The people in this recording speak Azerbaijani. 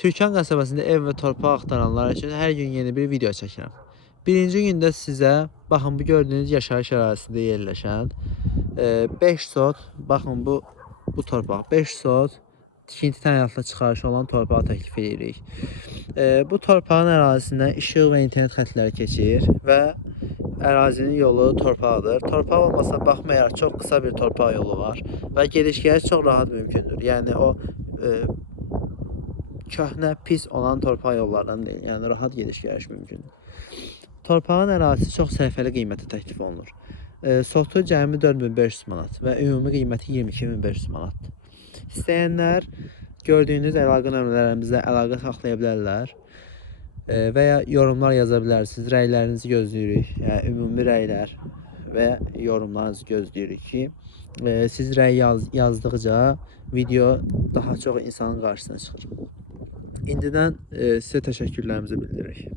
Türkan qəsəbəsində ev və torpaq axtaranlar üçün hər gün yeni bir video çəkirəm. Birinci gündə sizə, baxın bu gördüyünüz yaşayış ərazisində yerləşən 5 sot, baxın bu torpaq 5 sot tikinti təyinatlı çıxarışı olan torpağı təklif edirik. Bu torpağın ərazisindən işıq və internet xətləri keçir və ərazinin yolu torpaqdır. Torpaq olmasına baxmayaraq çox qısa bir torpaq yolu var və gediş-gəliş çox rahat mümkündür. Yəni o köhnə, pis olan torpaq yollardan deyil. Yəni rahat gediş-gəliş mümkündür. Torpağın ərazisi çox səhifəli qiymətə təklif olunur. Sotu cəmi 4500 manat və ümumi qiyməti 22500 manatdır. İstəyənlər gördüyünüz əlaqə nömrələrimizlə əlaqə saxlaya bilərlər və ya yorumlar yaza bilərsiniz. Rəylərinizi gözləyirik. Yəni ümumi rəylər və yorumlarınızı gözləyirik ki, siz rəy yazdıqca video daha çox insanın qarşısına çıxır. İndidən sizə təşəkkürlərimizi bildiririk.